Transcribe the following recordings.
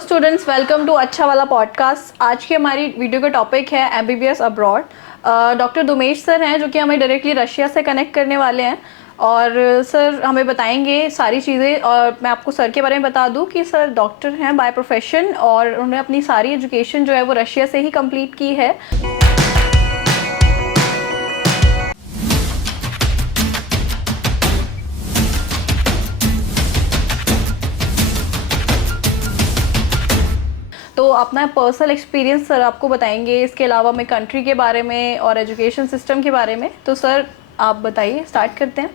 Students, welcome to अच्छा वाला podcast. आज की हमारी वीडियो का टॉपिक है एमबीबीएस अब्रॉड। डॉक्टर दुमेश सर हैं जो कि हमें डायरेक्टली रशिया से कनेक्ट करने वाले हैं और सर हमें बताएंगे सारी चीज़ें। और मैं आपको सर के बारे में बता दूं कि सर डॉक्टर हैं बाय प्रोफेशन और उन्होंने अपनी सारी एजुकेशन जो है वो रशिया से ही कंप्लीट की है। तो अपना पर्सनल एक्सपीरियंस सर आपको बताएंगे, इसके अलावा मैं कंट्री के बारे में और एजुकेशन सिस्टम के बारे में। तो सर आप बताइए, स्टार्ट करते हैं।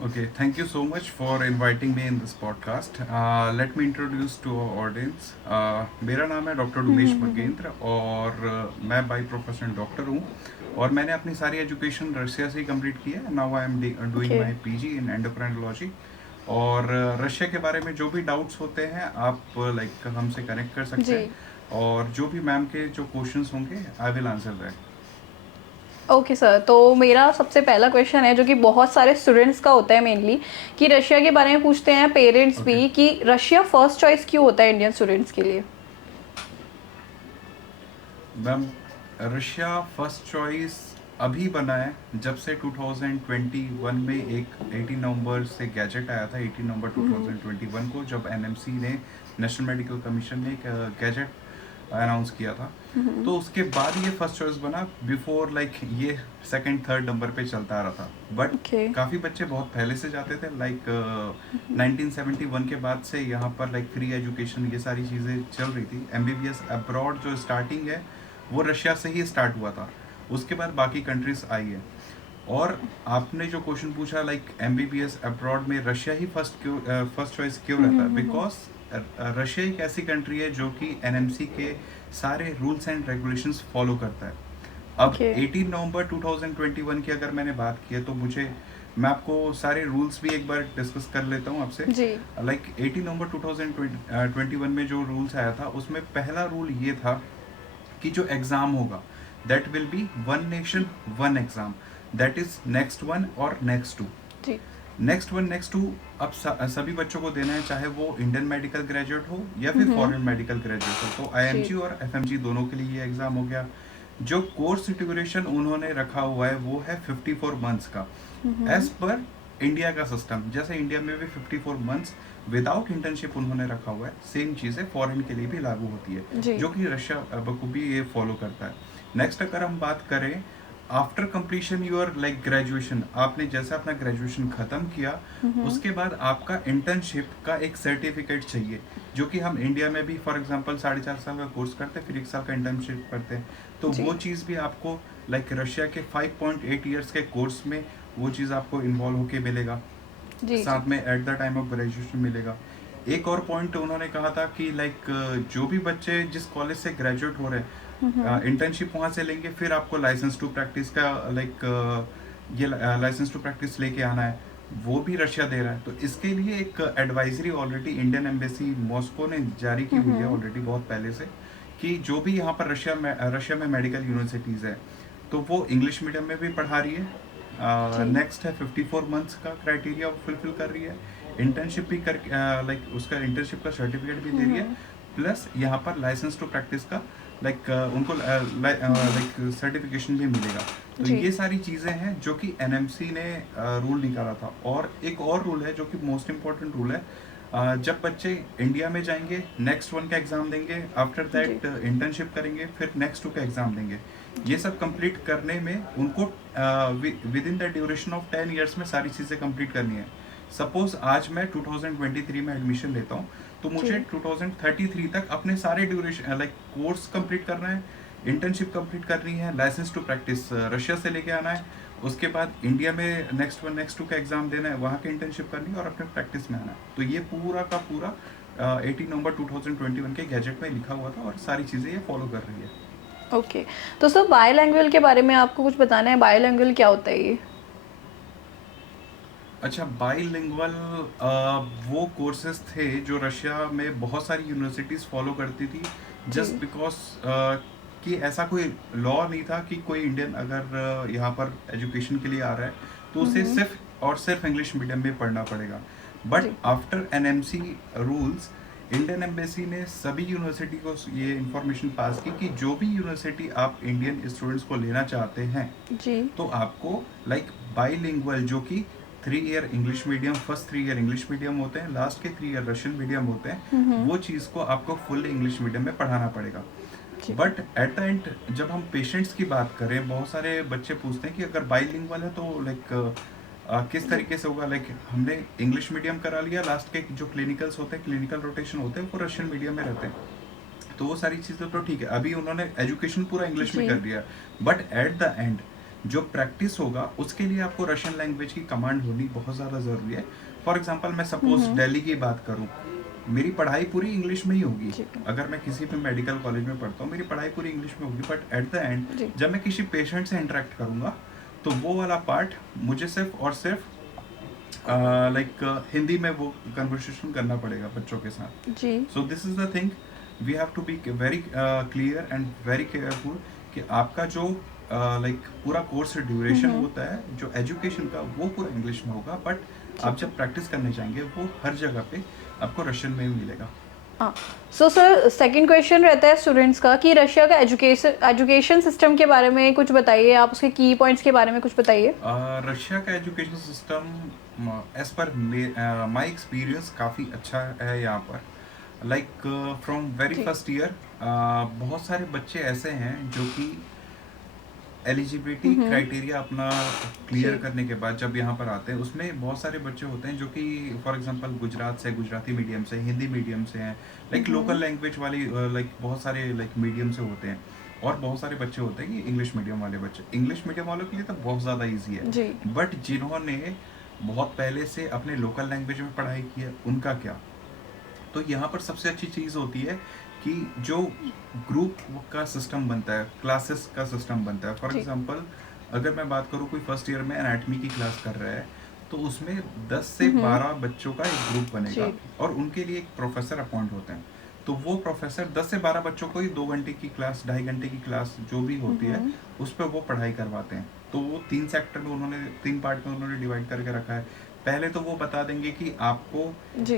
Okay, thank you so much for inviting me in this podcast. Let me introduce to our audience. मेरा नाम है डॉक्टर उमेश मगेंद्र और मैं बाई प्रोफेशन डॉक्टर हूँ और मैंने अपनी सारी एजुकेशन रशिया से ही कंप्लीट की है। Now I am doing my PG in endocrinology. और रशिया के बारे में जो भी डाउट्स होते हैं आप लाइक हमसे कनेक्ट कर सकते हैं और जो भी मैम के जो क्वेश्चंस होंगे I will answer that. Okay sir, तो मेरा सबसे पहला क्वेश्चन है जो कि बहुत सारे स्टूडेंट्स का होता है मेनली, कि रशिया के बारे में पूछते हैं पेरेंट्स Okay. भी कि रशिया फर्स्ट चॉइस क्यों होता है इंडियन स्टूडेंट्स के लिए। मैम, रशिया फर्स्ट चॉइस अभी बना है जब से 2021 में एक 18 नवंबर से गैजेट आया था। 18 नवंबर 2021 को जब एनएमसी ने नेशनल मेडिकल कमीशन ने एक गैजेट अनाउंस किया था, तो उसके बाद ये फर्स्ट चॉइस बना। बिफोर लाइक ये सेकंड थर्ड नंबर पे चलता आ रहा था, बट Okay. काफ़ी बच्चे बहुत पहले से जाते थे। लाइक 1971 के बाद से यहाँ पर लाइक फ्री एजुकेशन ये सारी चीज़ें चल रही थी। एमबीबीएस अब्रॉड जो स्टार्टिंग है वो रशिया से ही स्टार्ट हुआ था, उसके बाद बाकी कंट्रीज आई है। और आपने जो क्वेश्चन पूछा लाइक एमबीबीएस अब्रॉड में रशिया ही फर्स्ट चॉइस क्यों रहता है, बिकॉज रशिया एक ऐसी कंट्री है जो कि एनएमसी के सारे रूल्स एंड रेगुलेशंस फॉलो करता है। अब Okay. 18 नवंबर 2021 की अगर मैंने बात की है तो मैं आपको सारे रूल्स भी एक बार डिस्कस कर लेता हूँ आपसे। जी। लाइक 18 नवंबर 2021 में जो रूल्स आया था उसमें पहला रूल ये था कि जो एग्जाम होगा that will be one nation one exam, that is next one और नेक्स्ट टू। जी। नेक्स्ट वन नेक्स्ट टू अब सभी बच्चों को देना है, चाहे वो इंडियन मेडिकल ग्रेजुएट हो या फिर फॉरेन मेडिकल ग्रेजुएट हो। तो आईएमजी और एफएमजी दोनों के लिए ये एग्जाम हो गया। जो कोर्स ड्यूरेशन उन्होंने रखा हुआ है वो है 54 मंथ्स का, एज पर इंडिया का सिस्टम। जैसे इंडिया में भी 54 मंथ्स विदाउट इंटर्नशिप उन्होंने रखा हुआ है, सेम चीज़ें फॉरेन के लिए भी लागू होती जी। है, जो कि रशिया बखूबी ये फॉलो करता है। नेक्स्ट अगर हम बात करें, after completion your like graduation, आपने जैसे अपना ग्रेजुएशन खत्म किया उसके बाद आपका इंटर्नशिप का एक सर्टिफिकेट चाहिए, जो कि हम इंडिया में भी फॉर एग्जांपल 4.5 साल का कोर्स करते हैं फिर 1 साल का इंटर्नशिप करते हैं। तो जी। वो चीज़ भी आपको लाइक रशिया के 5.8 ईयर्स के कोर्स में वो चीज़ आपको इन्वॉल्व होके मिलेगा, जी। साथ में at the time of graduation मिलेगा। एक और पॉइंट उन्होंने कहा था कि लाइक जो भी बच्चे जिस कॉलेज से ग्रेजुएट हो रहे हैं इंटर्नशिप वहाँ से लेंगे, फिर आपको लाइसेंस टू प्रैक्टिस का लाइक ये लाइसेंस टू प्रैक्टिस लेके आना है, वो भी रशिया दे रहा है। तो इसके लिए एक advisory already Indian embassy Moscow ने जारी की हुई है ऑलरेडी बहुत पहले से, कि जो भी यहाँ पर रशिया में मेडिकल यूनिवर्सिटीज़ है तो वो इंग्लिश मीडियम में भी पढ़ा रही है। नेक्स्ट है 54 मंथ्स का क्राइटेरिया वो फुलफिल कर रही है, इंटर्नशिप भी कर लाइक उसका इंटर्नशिप का सर्टिफिकेट भी दे रही है, प्लस यहाँ पर लाइसेंस टू प्रैक्टिस का लाइक उनको लाइक सर्टिफिकेशन भी मिलेगा। तो जी। ये सारी चीज़ें हैं जो कि एनएमसी ने रूल निकाला था। और एक और रूल है जो कि मोस्ट इम्पॉर्टेंट रूल है, जब बच्चे इंडिया में जाएंगे नेक्स्ट वन का एग्ज़ाम देंगे, आफ्टर दैट इंटर्नशिप करेंगे, फिर नेक्स्ट टू का एग्ज़ाम देंगे। ये सब कंप्लीट करने में उनको with in the duration of 10 years में सारी चीज़ें कंप्लीट करनी है। सपोज आज मैं 2023 में एडमिशन लेता हूँ तो मुझे 2033 तक अपने सारे ड्यूरेशन लाइक कोर्स कंप्लीट करना है, इंटर्नशिप कंप्लीट करनी है, लाइसेंस टू प्रैक्टिस रशिया से लेके आना है, उसके बाद इंडिया में नेक्स्ट वन नेक्स्ट टू का एग्जाम देना है, वहाँ की इंटर्नशिप करनी है और अपने प्रैक्टिस में आना है। तो ये पूरा का पूरा 18 नवंबर 2021 के गैजेट में लिखा हुआ था और सारी चीज़ें ये फॉलो कर रही है। ओके। तो सर बायलैंग्वेज के बारे में आपको कुछ बताना है, बायलैंग्वेज क्या होता है ये। अच्छा, बाईलिंगुअल वो कोर्सेज थे जो रशिया में बहुत सारी यूनिवर्सिटीज़ फॉलो करती थी, जस्ट बिकॉज कि ऐसा कोई लॉ नहीं था कि कोई इंडियन अगर यहाँ पर एजुकेशन के लिए आ रहा है तो उसे सिर्फ और सिर्फ इंग्लिश मीडियम में पढ़ना पड़ेगा। बट जी। After NMC rules Indian embassy ने सभी यूनिवर्सिटी को ये इंफॉर्मेशन पास की कि जो भी यूनिवर्सिटी आप इंडियन स्टूडेंट्स को लेना चाहते हैं, जी। तो आपको लाइक बाईलिंगुअल, जो कि 3 year English medium, first 3 year English medium होते हैं, लास्ट के 3 ईयर रशियन मीडियम होते हैं, वो चीज़ को आपको फुल इंग्लिश मीडियम में पढ़ाना पड़ेगा। जी। बट एट द एंड जब हम पेशेंट्स की बात करें, बहुत सारे बच्चे पूछते हैं कि अगर बाईलिंगुअल है तो लाइक किस तरीके से होगा। लाइक हमने इंग्लिश मीडियम करा लिया, लास्ट के जो क्लिनिकल्स होते हैं, क्लिनिकल रोटेशन होते हैं, वो रशियन मीडियम में रहते हैं, तो वो सारी चीज़ें तो ठीक है, अभी उन्होंने एजुकेशन पूरा इंग्लिश में जी। कर दिया। बट एट द एंड जो प्रैक्टिस होगा उसके लिए आपको रशियन लैंग्वेज की कमांड होनी बहुत ज़्यादा ज़रूरी है। फॉर एग्जांपल मैं सपोज दिल्ली की बात करूं, मेरी पढ़ाई पूरी इंग्लिश में ही होगी। जी। अगर मैं किसी भी मेडिकल कॉलेज में पढ़ता हूँ, मेरी पढ़ाई पूरी इंग्लिश में होगी, बट एट द एंड जी। जब मैं किसी पेशेंट से इंटरेक्ट करूंगा, तो वो वाला पार्ट मुझे सिर्फ और सिर्फ लाइक हिंदी में वो कन्वर्सेशन करना पड़ेगा बच्चों के साथ। जी। So this is the thing, we have to be very clear and very careful कि आपका जो लाइक पूरा कोर्स ड्यूरेशन होता है जो एजुकेशन का, वो पूरा इंग्लिश में होगा, बट आप जब प्रैक्टिस करने जाएंगे वो हर जगह पे आपको रशियन में ही मिलेगा। हाँ, सो सर सेकंड क्वेश्चन रहता है स्टूडेंट्स का कि रशिया का एजुकेशन सिस्टम के बारे में कुछ बताइए, आप उसके की पॉइंट्स के बारे में कुछ बताइए। रशिया का education system as per my experience काफ़ी अच्छा है यहाँ पर। लाइक फ्रॉम वेरी जी। फर्स्ट ईयर बहुत सारे बच्चे ऐसे हैं जो कि एलिजिबिलिटी क्राइटेरिया अपना क्लियर जी। करने के बाद जब यहाँ पर आते हैं, उसमें बहुत सारे बच्चे होते हैं जो कि फॉर एग्जांपल गुजरात से, गुजराती मीडियम से, हिंदी मीडियम से हैं, लाइक लोकल लैंग्वेज वाली, लाइक बहुत सारे लाइक मीडियम से होते हैं। और बहुत सारे बच्चे होते हैं कि इंग्लिश मीडियम वाले बच्चे, इंग्लिश मीडियम वालों के लिए तो बहुत ज़्यादा ईजी है। जी। बट जिन्होंने बहुत पहले से अपने लोकल लैंग्वेज में पढ़ाई की है, उनका क्या? तो यहाँ पर सबसे अच्छी चीज़ होती है कि जो ग्रुप का सिस्टम बनता है, क्लासेस का सिस्टम बनता है। For ji. एग्जांपल अगर मैं बात करूँ, कोई फर्स्ट ईयर में एनाटॉमी की क्लास कर रहा है, तो उसमें 10 से 12 बच्चों का एक ग्रुप बनेगा जी। और उनके लिए एक प्रोफेसर अपॉइंट होते हैं। तो वो प्रोफेसर 10 से 12 बच्चों को ही 2 घंटे की क्लास, 2.5 घंटे की क्लास जो भी होती है, उस पर वो पढ़ाई करवाते हैं। तो वो 3 सेक्टर में उन्होंने, 3 पार्ट में उन्होंने डिवाइड करके रखा है। पहले तो वो बता देंगे कि आपको जी।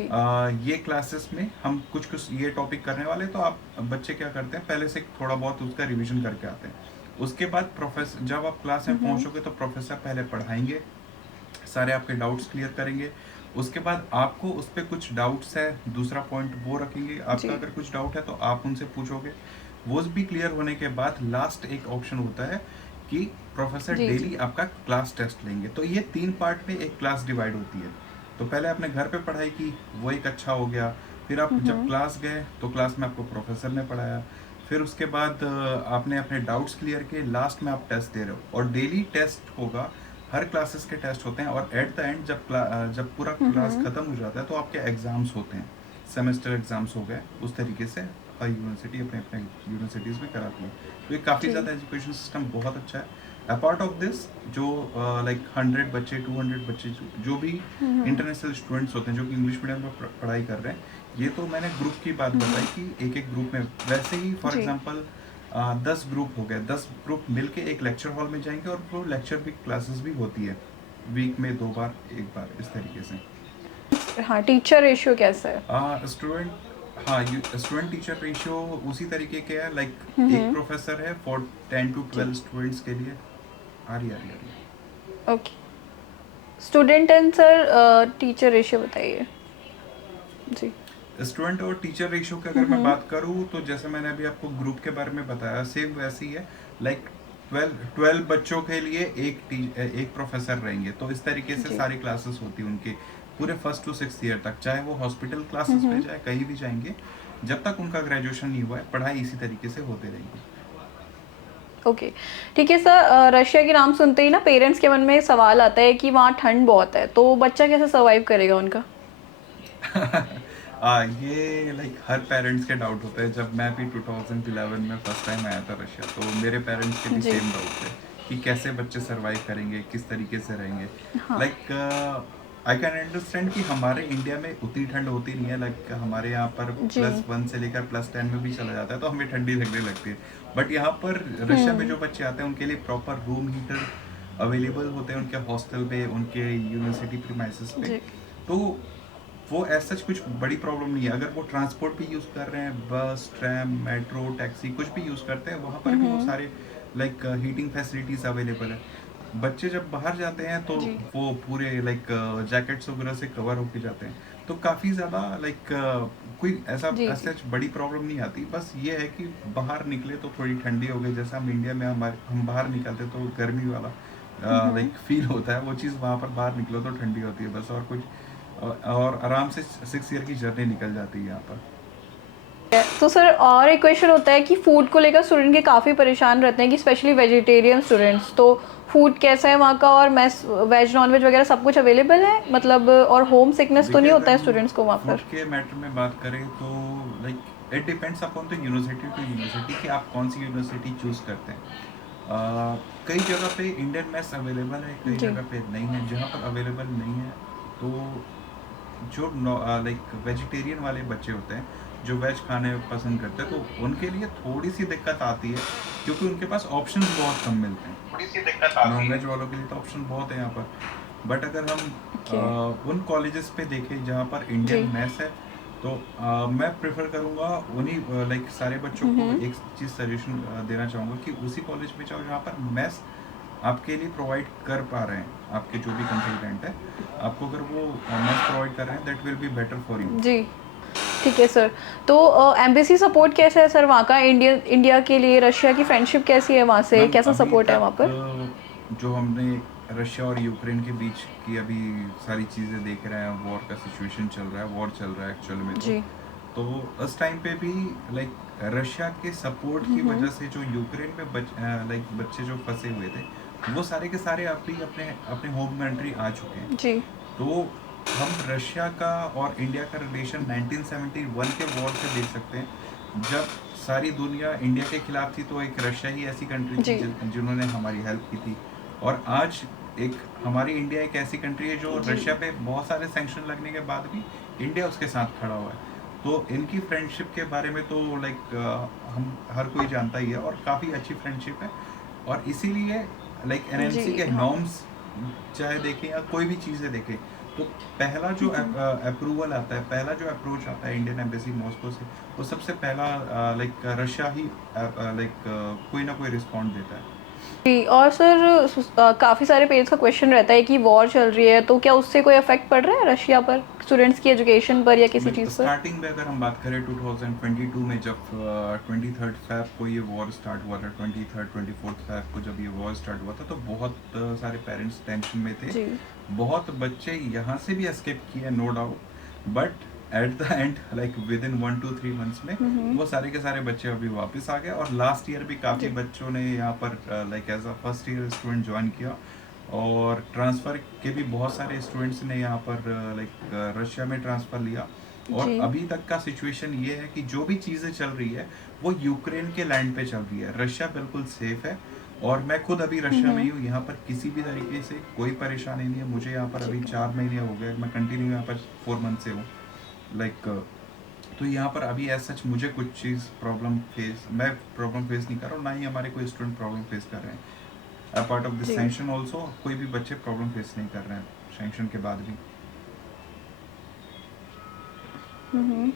ये क्लासेस में हम कुछ कुछ ये टॉपिक करने वाले, तो आप बच्चे क्या करते हैं, पहले से थोड़ा बहुत उसका रिवीजन करके आते हैं। उसके बाद प्रोफेसर, जब आप क्लास में पहुंचोगे तो प्रोफेसर पहले पढ़ाएंगे, सारे आपके डाउट्स क्लियर करेंगे। उसके बाद आपको उस पर कुछ डाउट्स है, दूसरा पॉइंट वो रखेंगे, जी। आपका अगर कुछ डाउट है तो आप उनसे पूछोगे। वो भी क्लियर होने के बाद लास्ट एक ऑप्शन होता है कि प्रोफेसर जी। डेली आपका क्लास टेस्ट लेंगे। तो ये 3 पार्ट में एक क्लास डिवाइड होती है। तो पहले आपने घर पे पढ़ाई की, वो एक अच्छा हो गया। फिर आप जब क्लास गए तो क्लास में आपको प्रोफेसर ने पढ़ाया। फिर उसके बाद आपने अपने डाउट्स क्लियर किए, लास्ट में आप टेस्ट दे रहे हो और डेली टेस्ट होगा, हर क्लासेस के टेस्ट होते हैं। और एट द एंड जब पूरा क्लास खत्म हो जाता है तो आपके एग्जाम्स होते हैं, सेमेस्टर एग्जाम्स हो गए। उस तरीके से हर यूनिवर्सिटी अपने अपने यूनिवर्सिटीज़ में कराती है। तो ये काफ़ी जी। ज़्यादा एजुकेशन सिस्टम बहुत अच्छा है। अपार्ट ऑफ दिस, जो लाइक 100 बच्चे, 200 बच्चे जो भी इंटरनेशनल स्टूडेंट्स होते हैं जो कि इंग्लिश मीडियम में पढ़ाई कर रहे हैं, ये तो मैंने ग्रुप की बात बताई कि एक एक ग्रुप में, वैसे ही फॉर जी। एग्जांपल 10 ग्रुप हो गए, 10 ग्रुप मिलके एक लेक्चर हॉल में जाएंगे और वो लेक्चर भी, क्लासेस भी होती है वीक में 2 बार, 1 बार, इस तरीके से। हाँ, टीचर रेशियो कैसा है? स्टूडेंट, हाँ, स्टूडेंट टीचर रेशियो उसी तरीके के है। लाइक एक प्रोफेसर है फॉर 10 to 12 स्टूडेंट्स के लिए। आ रही okay. Student and sir teacher ratio बताइए। जी। स्टूडेंट और टीचर रेशियो की अगर मैं बात करूँ, तो जैसे मैंने अभी आपको ग्रुप के बारे में बताया, सेम वैसे ही है। लाइक 12 बच्चों के लिए एक प्रोफेसर रहेंगे। तो इस तरीके से जी। सारी क्लासेस होती है उनके पूरे 1st to 6th ईयर तक, चाहे वो हॉस्पिटल क्लासेस में जाए, कहीं भी जाएंगे, जब तक उनका ग्रेजुएशन नहीं हुआ है, पढ़ाई इसी तरीके से होते रहेंगी। ओके, ठीक है सर। रशिया के नाम सुनते ही ना पेरेंट्स के मन में सवाल आता है कि वहाँ ठंड बहुत है, तो बच्चा कैसे सर्वाइव करेगा उनका? ये लाइक हर पेरेंट्स के डाउट होते हैं। जब मैं भी 2011 में फर्स्ट टाइम आया था रशिया, तो मेरे पेरेंट्स के भी जी। सेम डाउट थे कि कैसे बच्चे सरवाइव करेंगे, किस तरीके से रहेंगे। हाँ। लाइक आई कैन अंडरस्टैंड कि हमारे इंडिया में उतनी ठंड होती नहीं है। लाइक हमारे यहाँ पर जी। +1 से लेकर +10 में भी चला जाता है, तो हमें ठंडी लगने लगती है। बट यहाँ पर रशिया में जो बच्चे आते हैं उनके लिए प्रॉपर रूम हीटर अवेलेबल होते हैं उनके हॉस्टल पे, उनके यूनिवर्सिटी प्रीमाइसेस पे। जी। तो वो ऐसा कुछ बड़ी प्रॉब्लम नहीं है। अगर वो ट्रांसपोर्ट भी यूज़ कर रहे हैं, बस, ट्रैम, मेट्रो, टैक्सी कुछ भी यूज़ करते हैं, वहाँ पर भी वो हम्म। सारे लाइक हीटिंग फैसिलिटीज़ अवेलेबल है। बच्चे जब बाहर जाते हैं तो जी वो पूरे लाइक जैकेट्स वगैरह से कवर होके जाते हैं, तो काफ़ी ज़्यादा लाइक कोई ऐसा जी जी। सच बड़ी प्रॉब्लम नहीं आती। बस ये है कि बाहर निकले तो थोड़ी ठंडी हो गई, जैसे हम इंडिया में हम बाहर निकलते तो गर्मी वाला हम्म। लाइक फील होता है, वो चीज़ वहाँ पर बाहर निकलो तो ठंडी होती है बस, और कुछ और आराम से 6 ईयर की जर्नी निकल जाती है यहाँ पर। तो सर और एक क्वेश्चन होता है कि फूड को लेकर स्टूडेंट के काफ़ी परेशान रहते हैं कि स्पेशली वेजिटेरियन स्टूडेंट्स, तो फूड कैसा है वहाँ का, और मैस वेज नॉन वेज वगैरह सब कुछ अवेलेबल है मतलब, और होम सिकनेस तो देखिए, नहीं अगर होता है हम स्टूडेंट्स को वहाँ फूड पर? के मैटर में बात करें तो like it depends upon the university to university कि आप कौन सी यूनिवर्सिटी चूज़ करते हैं। कई जगह पे इंडियन मेस अवेलेबल है, कई जी जगह पे नहीं है। जहाँ पर अवेलेबल नहीं है, तो जो लाइक वेजिटेरियन वाले बच्चे होते हैं, जो वेज खाने पसंद करते हैं, तो उनके लिए थोड़ी सी दिक्कत आती है, क्योंकि उनके पास ऑप्शंस बहुत कम मिलते हैं। थोड़ी सी दिक्कत नॉन आती है। वेज वालों के लिए तो ऑप्शन बहुत है यहाँ पर। बट अगर हम ओके। उन कॉलेजेस पे देखें जहाँ पर इंडियन जी मैथ्स है, तो मैं प्रेफर करूँगा उन्हीं लाइक सारे बच्चों को एक चीज़ सजेशन देना चाहूँगा कि उसी कॉलेज में जाओ जहाँ पर मैथ्स आपके लिए प्रोवाइड कर पा रहे हैं, आपके जो भी कंसल्टेंट है, आपको अगर वो मैथ्स प्रोवाइड कर रहे हैं, that will be better for you. जी। ठीक है सर। तो एम्बेसी सपोर्ट कैसा है सर वहाँ का, इंडिया इंडिया के लिए रशिया की फ्रेंडशिप कैसी है वहाँ से, मैम, कैसा अभी सपोर्ट है वहाँ तक पर? जो हमने रशिया और यूक्रेन के बीच की अभी सारी चीज़ें देख रहे हैं, वॉर का सिचुएशन चल रहा है, वॉर चल रहा है एक्चुअल में। जी तो उस टाइम पे भी लाइक रशिया के सपोर्ट की वजह से जो यूक्रेन में लाइक बच्चे जो फंसे हुए थे, वो सारे के सारे अभी अपने अपने होम कंट्री आ चुके हैं। जी तो हम रशिया का और इंडिया का रिलेशन 1971 के वॉर से देख सकते हैं। जब सारी दुनिया इंडिया के खिलाफ थी, तो एक रशिया ही ऐसी कंट्री थी जी जिन्होंने हमारी हेल्प की थी। और आज एक हमारी इंडिया एक ऐसी कंट्री है जो जी रशिया पे बहुत सारे सैंक्शन लगने के बाद भी इंडिया उसके साथ खड़ा हुआ है। तो इनकी फ्रेंडशिप के बारे में तो लाइक हम हर कोई जानता ही है, और काफ़ी अच्छी फ्रेंडशिप है। और इसीलिए लाइक जी। एनएमसी के हाँ। नॉर्म्स चाहे देखें या कोई भी चीज़ें देखें, तो पहला जो अप्रूवल आता है, पहला जो अप्रोच आता है इंडियन एम्बेसी मॉस्को से, वो सबसे पहला लाइक रशिया ही लाइक कोई ना कोई रिस्पॉन्ड देता है। जी, और सर काफ़ी सारे पेरेंट्स का क्वेश्चन रहता है कि वॉर चल रही है, तो क्या उससे कोई इफेक्ट पड़ रहा है रशिया पर, स्टूडेंट्स की एजुकेशन पर या किसी चीज़ पर? स्टार्टिंग में अगर हम बात करें 2022 में, जब 23 फैब को ये वॉर स्टार्ट हुआ था, 24 फैब को जब ये वॉर स्टार्ट हुआ था, तो बहुत सारे पेरेंट्स टेंशन में थे। जी बहुत बच्चे यहाँ से भी एस्केप किए, no doubt. But at the end like within 1 to 3 months में वो सारे के सारे बच्चे अभी वापस आ गए। और लास्ट ईयर भी काफ़ी जी बच्चों ने यहाँ पर like as a first year student join किया। और ट्रांसफ़र के भी बहुत सारे स्टूडेंट्स ने यहाँ पर लाइक रशिया में ट्रांसफ़र लिया। और जी अभी तक का सिचुएशन ये है कि जो भी चीज़ें चल रही है, वो यूक्रेन के लैंड पे चल रही है। रशिया बिल्कुल सेफ है, और मैं खुद अभी रशिया में ही हूँ। यहाँ पर किसी भी तरीके से कोई परेशानी नहीं है। मुझे यहाँ पर अभी ठीक है। 4 महीने हो गए, मैं कंटिन्यू यहाँ पर 4 मंथ से हूँ लाइक। तो यहाँ पर अभी एज सच मुझे कुछ चीज़ मैं प्रॉब्लम फेस नहीं कर रहा हूँ, ना ही हमारे कोई स्टूडेंट प्रॉब्लम फेस कर रहे हैं। पार्ट ऑफ दिस जी सैंक्शन ऑल्सो कोई भी बच्चे प्रॉब्लम फेस नहीं कर रहे हैं सैंक्शन के बाद भी। हम्म।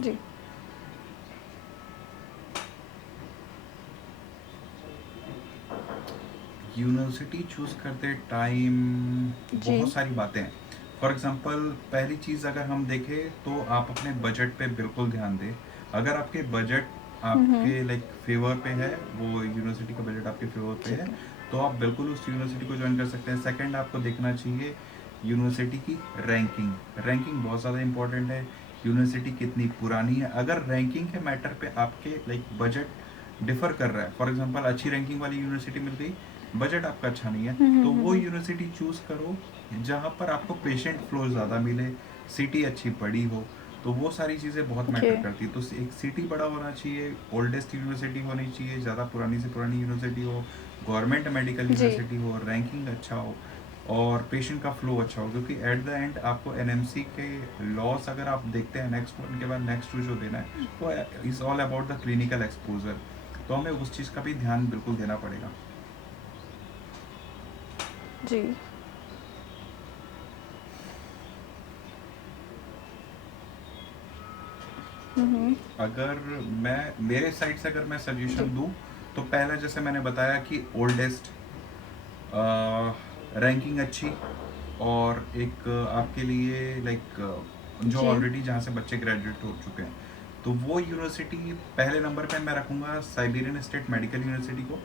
जी यूनिवर्सिटी चूज़ करते टाइम जी बहुत सारी बातें हैं। फॉर एग्जांपल, पहली चीज़ अगर हम देखें तो आप अपने बजट पे बिल्कुल ध्यान दें। अगर आपके बजट आपके लाइक फेवर पे है, वो यूनिवर्सिटी का बजट आपके फेवर पे है, ठीक है। तो आप बिल्कुल उस यूनिवर्सिटी को ज्वाइन कर सकते हैं। सेकंड, आपको देखना चाहिए यूनिवर्सिटी की रैंकिंग। रैंकिंग बहुत ज़्यादा इंपॉर्टेंट है। यूनिवर्सिटी कितनी पुरानी है, अगर रैंकिंग के मैटर पे आपके लाइक बजट डिफर कर रहा है, फॉर एग्जांपल अच्छी रैंकिंग वाली यूनिवर्सिटी मिल गई, बजट आपका अच्छा नहीं है, तो वो यूनिवर्सिटी चूज़ करो जहाँ पर आपको पेशेंट फ्लो ज़्यादा मिले, सिटी अच्छी बड़ी हो। तो वो सारी चीज़ें बहुत ओके। मैटर करती है। तो एक सिटी बड़ा होना चाहिए, ओल्डेस्ट यूनिवर्सिटी होनी चाहिए, ज़्यादा पुरानी से पुरानी यूनिवर्सिटी हो, गवर्नमेंट मेडिकल जी यूनिवर्सिटी हो, रैंकिंग अच्छा हो, और पेशेंट का फ्लो अच्छा हो। क्योंकि एट द एंड आपको एनएमसी के लॉस अगर आप देखते हैं, नेक्स्ट वन के बाद नेक्स्ट जो देना है, वो is all about the clinical exposure. तो हमें उस चीज़ का भी ध्यान बिल्कुल देना पड़ेगा। जी अगर मैं मेरे साइड से अगर मैं सजेशन दूं तो पहला जैसे मैंने बताया कि ओल्डेस्ट, रैंकिंग अच्छी, और एक आपके लिए लाइक जो जी। ऑलरेडी जहाँ से बच्चे ग्रेजुएट हो चुके हैं, तो वो यूनिवर्सिटी पहले नंबर पे मैं रखूँगा साइबेरियन स्टेट मेडिकल यूनिवर्सिटी को।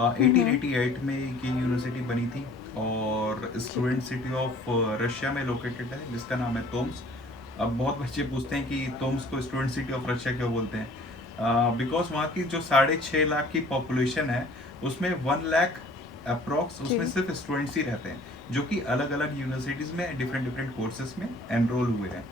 1888 में ये यूनिवर्सिटी बनी थी और ठीक है। स्टूडेंट सिटी ऑफ रशिया में लोकेटेड है, जिसका नाम है तोम्स। अब बहुत बच्चे पूछते हैं कि तोम्स को स्टूडेंट सिटी ऑफ रशिया क्यों बोलते हैं। बिकॉज वहाँ की जो 6.5 लाख की पॉपुलेशन है, उसमें 1 लाख अप्रॉक्स जी। उसमें सिर्फ स्टूडेंट्स ही रहते हैं, जो कि अलग अलग यूनिवर्सिटीज़ में डिफरेंट डिफरेंट कोर्सेज में एनरोल हुए हैं।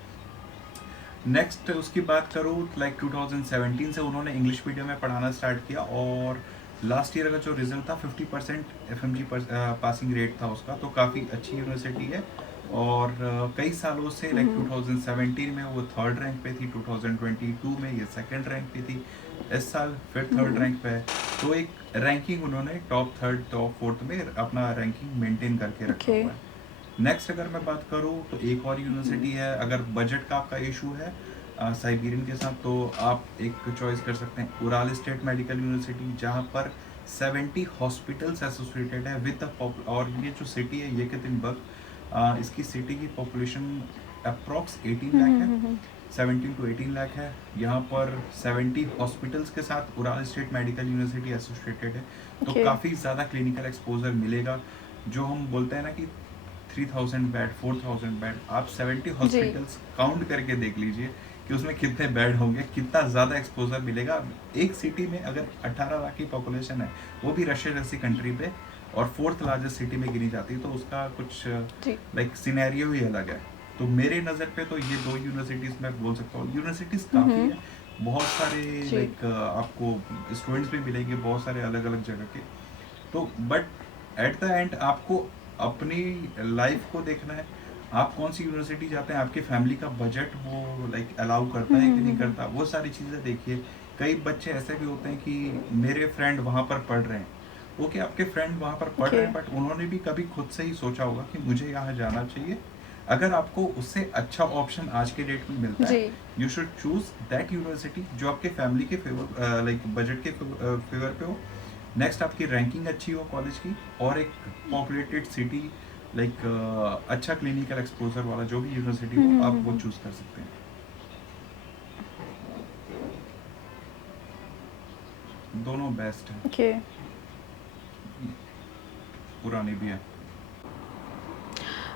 नेक्स्ट उसकी बात करूँ, लाइक 2017 से उन्होंने इंग्लिश मीडियम में पढ़ाना स्टार्ट किया, और लास्ट ईयर का जो रिजल्ट था 50% FMG पासिंग रेट था उसका, तो काफ़ी अच्छी यूनिवर्सिटी है। और कई सालों से लाइक 2017 में वो 3rd रैंक पे थी, 2022 में ये 2nd रैंक पे थी, इस साल फिर 3rd रैंक पे है। तो एक रैंकिंग उन्होंने टॉप 3rd टॉप 4th में अपना रैंकिंग मेंटेन करके रखा ओके। हुआ है। नेक्स्ट अगर मैं बात करूँ तो एक और यूनिवर्सिटी है, अगर बजट का आपका इशू है साइबेरियन के साथ, तो आप एक चॉइस कर सकते हैं उराल स्टेट मेडिकल यूनिवर्सिटी, जहाँ पर 70 हॉस्पिटल्स एसोसिएटेड है विद और ये जो सिटी है येकेतिनबर्ग, इसकी सिटी की पॉपुलेशन अप्रॉक्स 18 लाख है, 17 to 18 लाख है। यहाँ पर 70 हॉस्पिटल्स के साथ Ural state medical university associated है, तो ओके। काफ़ी ज़्यादा क्लिनिकल एक्सपोजर मिलेगा। जो हम बोलते हैं ना कि 3000 बेड, 4000 बेड, आप 70 जी। हॉस्पिटल्स काउंट करके देख लीजिए कि उसमें कितने बेड होंगे, कितना ज़्यादा एक्सपोजर मिलेगा। एक सिटी में अगर 18 लाख की पॉपुलेशन है, वो भी रशिया जैसी कंट्री पे, और 4th लार्जेस्ट सिटी में गिनी जाती है, तो उसका कुछ जी। लाइक सिनेरियो ही अलग है। तो मेरे नज़र पे तो ये 2 यूनिवर्सिटीज़ मैं बोल सकता हूँ। यूनिवर्सिटीज़ काफ़ी है, बहुत सारे जी। लाइक आपको स्टूडेंट्स भी मिलेंगे बहुत सारे अलग अलग जगह के। तो बट एट द एंड आपको अपनी लाइफ को देखना है, आप कौन सी यूनिवर्सिटी जाते हैं, आपकी फैमिली का बजट वो लाइक अलाउ करता है कि नहीं करता, वो सारी चीज़ें देखिए। कई बच्चे ऐसे भी होते हैं कि मेरे फ्रेंड वहाँ पर पढ़ रहे हैं, ओके आपके फ्रेंड वहाँ पर पढ़ ओके। रहे हैं, बट उन्होंने भी कभी खुद से ही सोचा होगा कि मुझे यहाँ जाना चाहिए। अगर आपको उससे अच्छा ऑप्शन आज के डेट में मिलता जी। है, you should choose that university जो आपके फैमिली के फेवर लाइक बजट के फेवर पे हो। नेक्स्ट आपकी रैंकिंग अच्छी हो कॉलेज की, और एक पॉपुलेटेड सिटी, लाइक अच्छा क्लिनिकल एक्सपोजर वाला जो भी यूनिवर्सिटी हो, आप वो चूज कर सकते हैं। दोनों बेस्ट है, ओके। पुरानी भी है।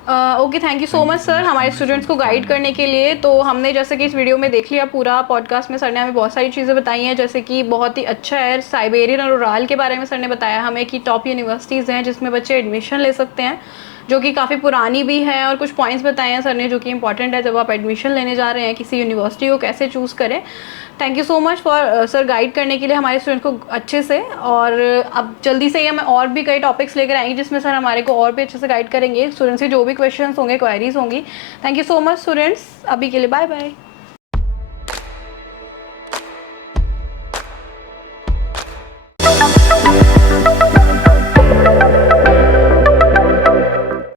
Okay, thank you so thank you much so sir much, हमारे थैंक यू सो स्टूडेंट्स को मच फॉर गाइड करने के लिए। तो हमने जैसे कि इस वीडियो में देख लिया पूरा पॉडकास्ट में, सर ने हमें बहुत सारी चीज़ें बताई हैं, जैसे कि बहुत ही अच्छा है साइबेरियन और उराल के बारे में सर ने बताया हमें कि टॉप यूनिवर्सिटीज़ हैं जिसमें बच्चे एडमिशन ले सकते हैं, जो कि काफ़ी पुरानी भी है, और कुछ पॉइंट्स बताए हैं सर ने जो कि इंपॉर्टेंट है जब आप एडमिशन लेने जा रहे हैं किसी यूनिवर्सिटी को कैसे चूज़ करें। Thank you so much for sir guide करने के लिए हमारे स्टूडेंट को अच्छे से। और अब जल्दी से ही हमें और भी कई टॉपिक्स लेकर आएंगे जिसमें सर हमारे को और भी अच्छे से गाइड करेंगे, स्टूडेंट्स के जो भी क्वेश्चंस होंगे, क्वेरीज होंगी। Thank you so much students, अभी के लिए बाय बाय।